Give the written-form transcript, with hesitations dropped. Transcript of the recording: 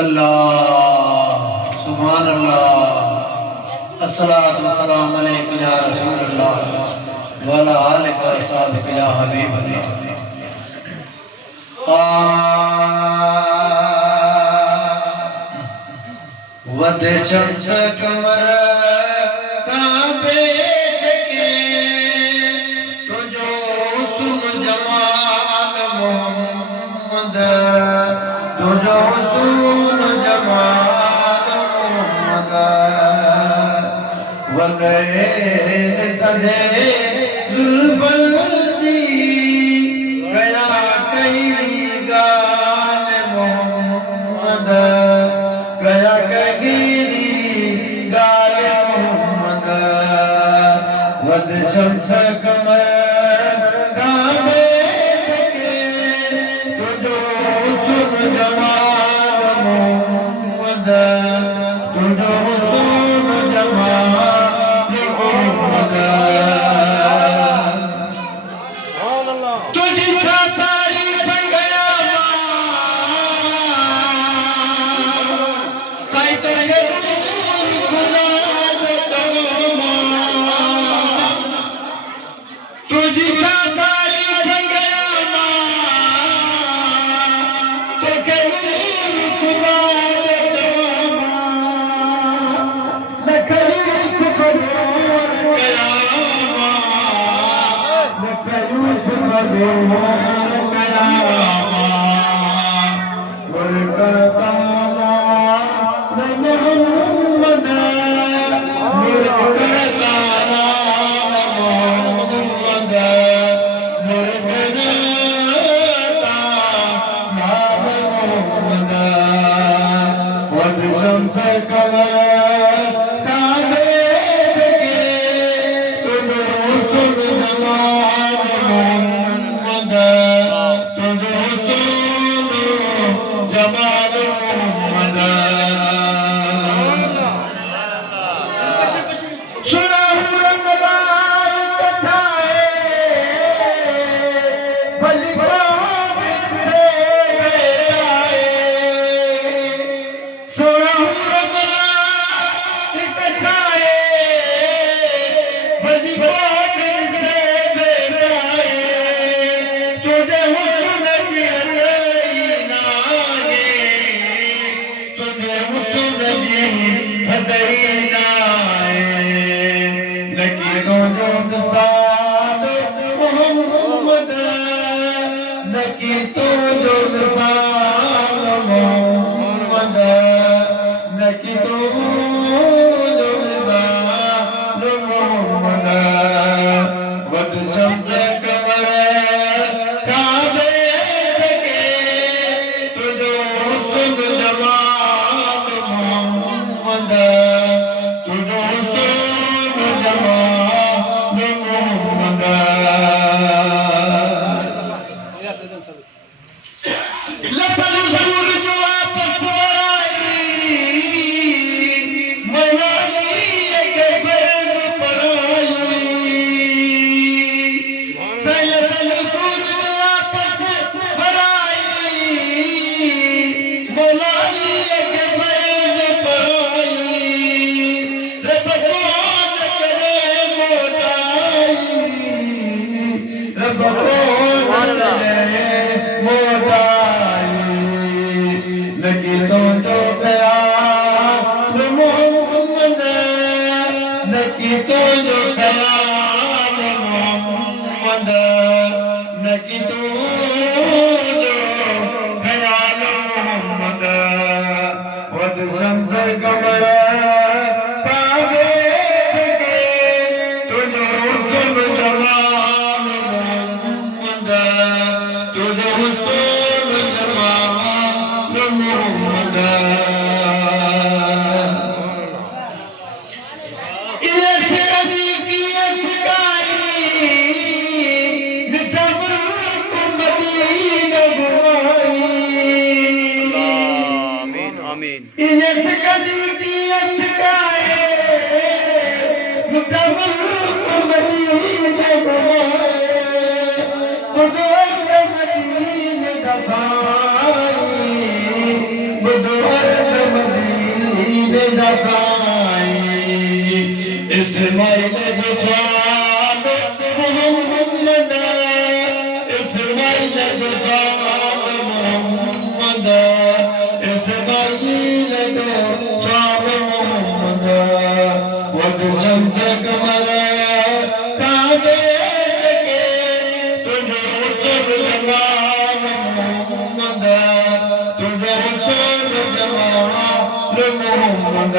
अल्लाह सुभान अल्लाह अस्सलातु वस्सलामु अलैका या रसूल अल्लाह व अला आलिका व अस्हाबिका या हबीब अल्लाह। वद शम्स कमर काबे के तुझो सुन जमाल मोहम्मद तुझो सुन जमाल मोहम्मद वलैल सदे जुल्फल्दी गया कई गाल मोहम्मद गया कई गाल मोहम्मद वद शम्स कमर काबे के तुझो सुन जमाल मोहम्मद तुझो सुन जमाल मोहम्मद तुझी तारीफ गया साई तुझे खुदा तुझी तारीफ गया तुझे खुदा बुधवार इस्माइल गुफान मोहम्मद इस्माइल गुफान मोहम्मद इस्माइल गुफान मोहम्मद वद शम्स कमर काबे के तुझे सब जमाल मोहम्मद तुझे सब जमाल मोहम्मद